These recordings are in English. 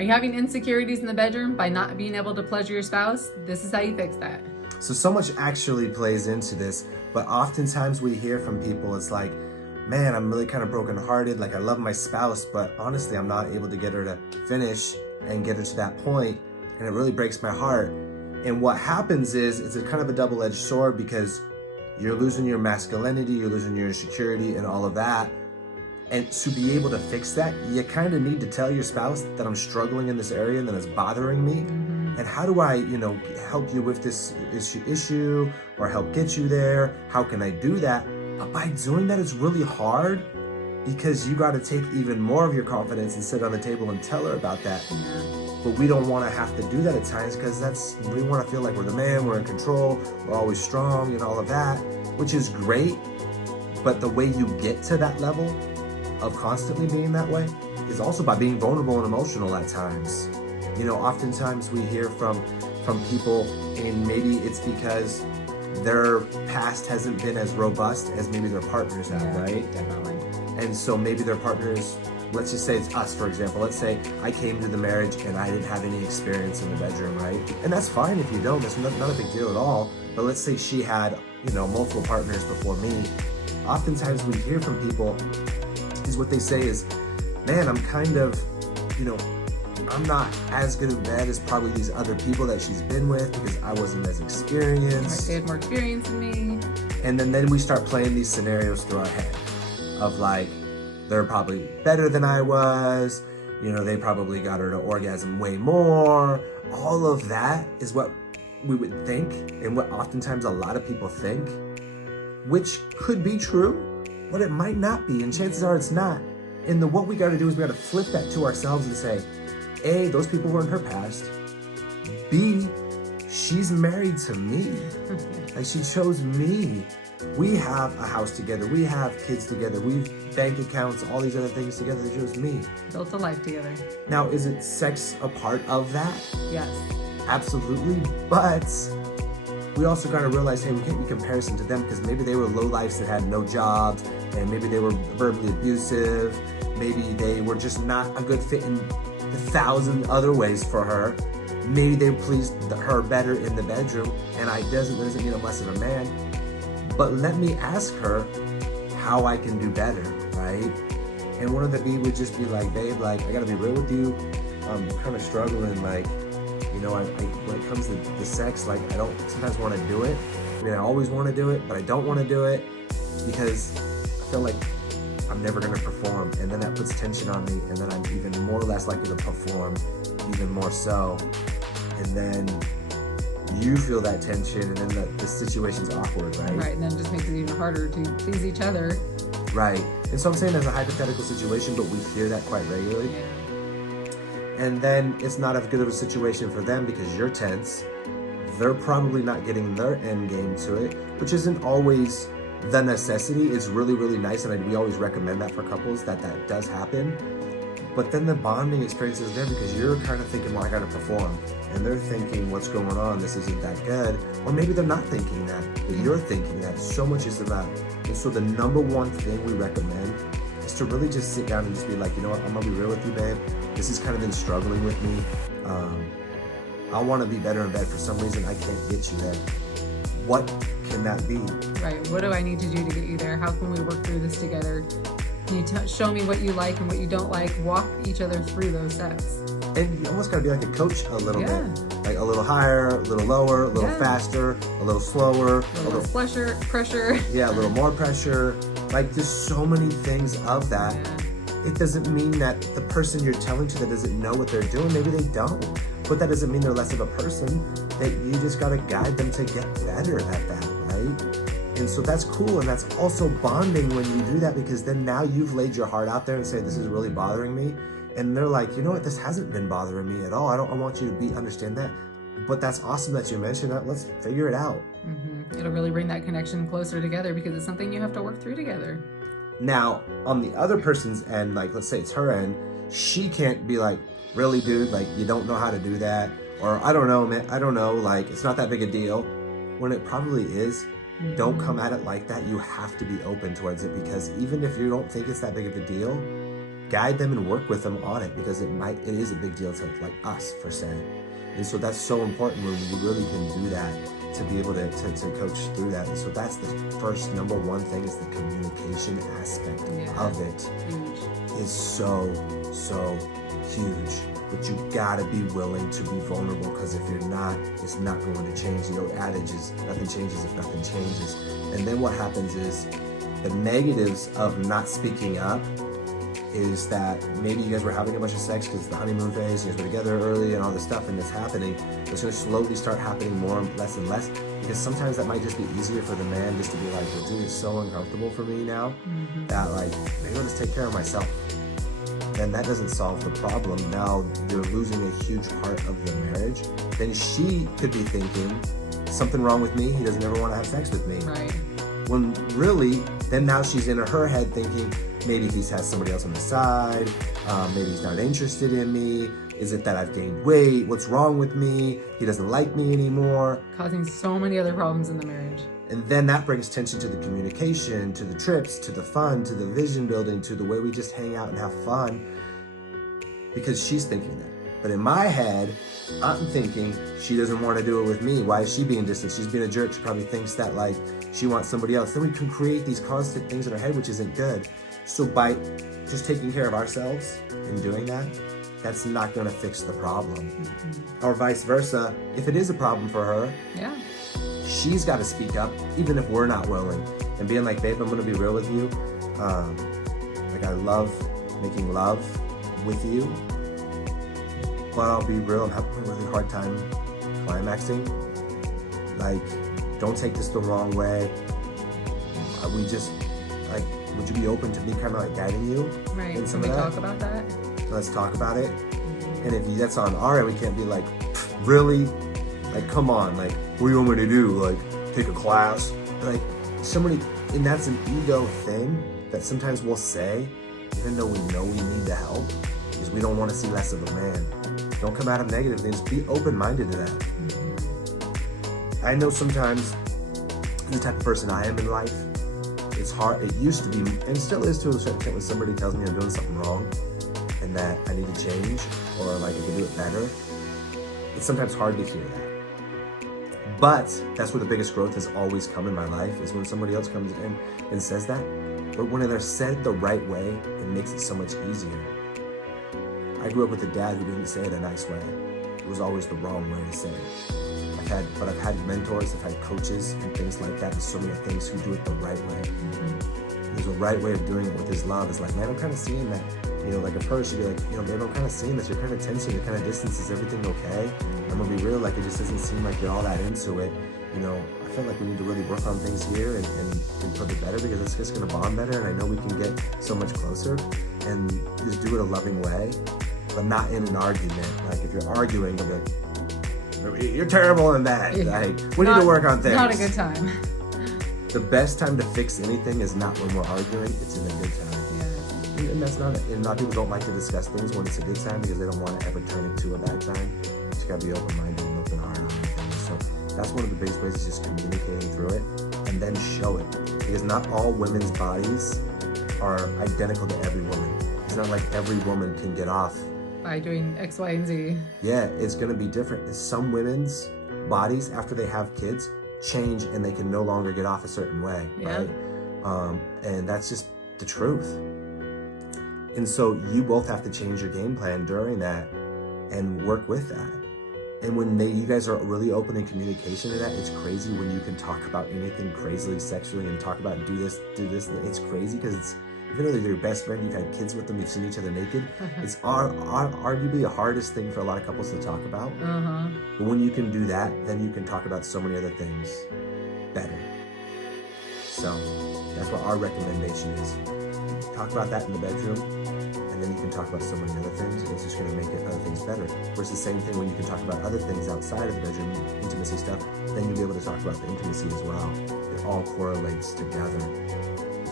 Are you having insecurities in the bedroom by not being able to pleasure your spouse? This is how you fix that. So much actually plays into this, but oftentimes we hear from people, it's like, man, I'm really kind of brokenhearted. Like, I love my spouse, but honestly, I'm not able to get her to finish and get her to that point, and it really breaks my heart. And what happens is, it's a kind of a double-edged sword, because you're losing your masculinity, you're losing your insecurity and all of that. And to be able to fix that, you kind of need to tell your spouse that I'm struggling in this area and that it's bothering me. And how do I, help you with this issue or help get you there? How can I do that? But by doing that, it's really hard, because you got to take even more of your confidence and sit on the table and tell her about that. But we don't want to have to do that at times, because we want to feel like we're the man, we're in control, we're always strong and all of that, which is great. But the way you get to that level of constantly being that way is also by being vulnerable and emotional at times. Oftentimes we hear from people, and maybe it's because their past hasn't been as robust as maybe their partners have, right? Definitely. And so maybe their partners, let's just say it's us, for example. Let's say I came to the marriage and I didn't have any experience in the bedroom, right? And that's fine if you don't, that's not a big deal at all. But let's say she had, multiple partners before me. Oftentimes we hear from people, is what they say is, man, I'm kind of, I'm not as good in bed as probably these other people that she's been with, because I wasn't as experienced. They had more experience than me. And then we start playing these scenarios through our head of like, they're probably better than I was, they probably got her to orgasm way more. All of that is what we would think, and what oftentimes a lot of people think, which could be true, but it might not be, and chances are it's not. And what we got to do is we got to flip that to ourselves and say, A, those people were in her past. B, she's married to me. Like, she chose me. We have a house together. We have kids together. We've bank accounts, all these other things together. They chose me. Built a life together. Now, is it sex a part of that? Yes. Absolutely. But we also got to realize, hey, we can't be comparison to them, because maybe they were lowlifes that had no jobs, and maybe they were verbally abusive. Maybe they were just not a good fit in 1,000 other ways for her. Maybe they pleased her better in the bedroom, and doesn't mean I'm less of a man. But let me ask her how I can do better, right? And one of the B would just be like, babe, like, I gotta be real with you. I'm kind of struggling, like, when it comes to the sex, like, I don't sometimes want to do it. I always want to do it, but I don't want to do it, because I feel like I'm never going to perform, and then that puts tension on me, and then I'm even more or less likely to perform, even more so. And then you feel that tension, and then the situation's awkward, right? Right, and then it just makes it even harder to please each other. Right. And so I'm saying that's a hypothetical situation, but we hear that quite regularly. Yeah. And then it's not as good of a situation for them, because you're tense. They're probably not getting their end game to it, which isn't always the necessity. It's really, really nice, and we always recommend that for couples, that does happen. But then the bonding experience is there, because you're kind of thinking, well, I gotta perform. And they're thinking, what's going on? This isn't that good. Or maybe they're not thinking that, but you're thinking that. So much is about. And so the number one thing we recommend is to really just sit down and just be like, you know what, I'm gonna be real with you, babe. This has kind of been struggling with me. I wanna be better in bed. For some reason, I can't get you there. What can that be? Right, what do I need to do to get you there? How can we work through this together? Can you show me what you like and what you don't like? Walk each other through those steps. And you almost gotta be like a coach a little Yeah. bit. Like a little higher, a little lower, a little faster, a little slower. A little pressure. Yeah, a little more pressure. Like, there's so many things of that. Yeah. It doesn't mean that the person you're telling to that doesn't know what they're doing. Maybe they don't. But that doesn't mean they're less of a person. That you just gotta guide them to get better at that, right? And so that's cool, and that's also bonding when you do that, because then now you've laid your heart out there and say, this is really bothering me. And they're like, you know what, this hasn't been bothering me at all. I want you to understand that. But that's awesome that you mentioned that. Let's figure it out. Mm-hmm. It'll really bring that connection closer together, because it's something you have to work through together. Now, on the other person's end, like, let's say it's her end, she can't be like, really, dude, like, you don't know how to do that. Or, I don't know, man, I don't know, like, it's not that big a deal. When it probably is. Mm-hmm. Don't come at it like that. You have to be open towards it, because even if you don't think it's that big of a deal, guide them and work with them on it, because it is a big deal to like us per se. And so that's so important when we really can do that, to be able to coach through that. And so that's the first number one thing, is the communication aspect of it. Huge. Is so huge. But you gotta be willing to be vulnerable, because if you're not, it's not going to change. The old adage is nothing changes if nothing changes. And then what happens is the negatives of not speaking up is that maybe you guys were having a bunch of sex because it's the honeymoon phase, you guys were together early and all this stuff, and it's happening. It's going to slowly start happening more, less and less, because sometimes that might just be easier for the man just to be like, well, dude, it's so uncomfortable for me now that like, maybe I'll just take care of myself. Then that doesn't solve the problem. Now you're losing a huge part of the marriage. Then she could be thinking, something wrong with me, he doesn't ever want to have sex with me. Right. When really, then now she's in her head thinking, maybe he has somebody else on the side, maybe he's not interested in me, is it that I've gained weight, what's wrong with me, he doesn't like me anymore. Causing so many other problems in the marriage. And then that brings tension to the communication, to the trips, to the fun, to the vision building, to the way we just hang out and have fun, because she's thinking that. But in my head, I'm thinking, she doesn't want to do it with me. Why is she being distant? She's being a jerk. She probably thinks that like she wants somebody else. Then we can create these constant things in our head, which isn't good. So by just taking care of ourselves and doing that, that's not going to fix the problem. Or vice versa. If it is a problem for her, she's got to speak up, even if we're not willing. And being like, babe, I'm going to be real with you. Like, I love making love with you. But I'll be real, I'm having a really hard time climaxing. Like, don't take this the wrong way. We just, like, would you be open to me kind of like guiding you? Right, can we talk about that? Let's talk about it. And if that's on our end, we can't be like, really? Like, come on, like, what do you want me to do? Like, take a class? Like, somebody, and that's an ego thing that sometimes we'll say, even though we know we need the help, because we don't want to see less of a man. Don't come at him negatively, just be open-minded to that. I know sometimes, the type of person I am in life, it's hard, it used to be, and still is to a certain extent, when somebody tells me I'm doing something wrong and that I need to change, or like I can do it better, it's sometimes hard to hear that. But that's where the biggest growth has always come in my life, is when somebody else comes in and says that. But when they're said the right way, it makes it so much easier. I grew up with a dad who didn't say it a nice way. It was always the wrong way to say it. I've had mentors, I've had coaches and things like that, and so many things who do it the right way. There's a right way of doing it with his love. It's like, man, I'm kind of seeing that. You know, like at first you'd be like, you know, babe, I'm kind of seeing this. You're kind of tensing, you're kind of distance. Is everything okay? I'm gonna be real, like it just doesn't seem like you're all that into it. You know, I feel like we need to really work on things here and put it better, because it's just gonna bond better, and I know we can get so much closer, and just do it a loving way, but not in an argument. Like if you're arguing, you'll be like, you're terrible in that. Like, we need to work on things. Not a good time. The best time to fix anything is not when we're arguing, it's in a good time. Yeah. And that's not it. And a lot of people don't like to discuss things when it's a good time, because they don't want to ever turn it to a bad time. You just gotta be open-minded and open heart on things. So that's one of the biggest ways, is just communicating through it and then show it. Because not all women's bodies are identical to every woman. It's not like every woman can get off By doing X, Y, and Z. Yeah, it's gonna be different. Some women's bodies, after they have kids, change and they can no longer get off a certain way, right? And that's just the truth. And so you both have to change your game plan during that and work with that. And when you guys are really open in communication to that, it's crazy when you can talk about anything crazily sexually and talk about do this. It's crazy, because it's, even though they're your best friend, you've had kids with them, you've seen each other naked, it's arguably the hardest thing for a lot of couples to talk about. But when you can do that, then you can talk about so many other things better. So that's what our recommendation is. Talk about that in the bedroom, and then you can talk about so many other things, and it's just gonna make other things better. Versus the same thing when you can talk about other things outside of the bedroom, intimacy stuff, then you'll be able to talk about the intimacy as well. It all correlates together.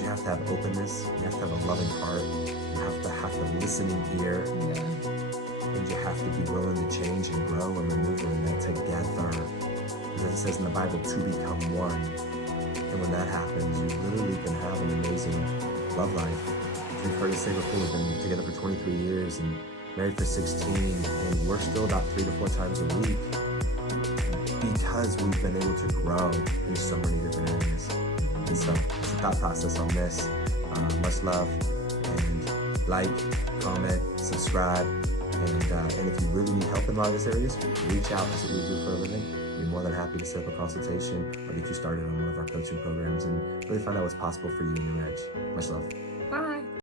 You have to have openness, you have to have a loving heart, you have to have the listening ear, and you have to be willing to change and grow and maneuver in that together. Because it says in the Bible, to become one. And when that happens, you literally can have an amazing love life we've heard it say before, we've been together for 23 years and married for 16, and we're still about 3 to 4 times a week because we've been able to grow in so many different areas. And so it's a thought process on this. Much love, and like, comment, subscribe, and if you really need help in a lot of these areas, reach out. That's what we do for a living. We're more than happy to set up a consultation or get you started on one of our coaching programs and really find out what's possible for you in your marriage. Much love.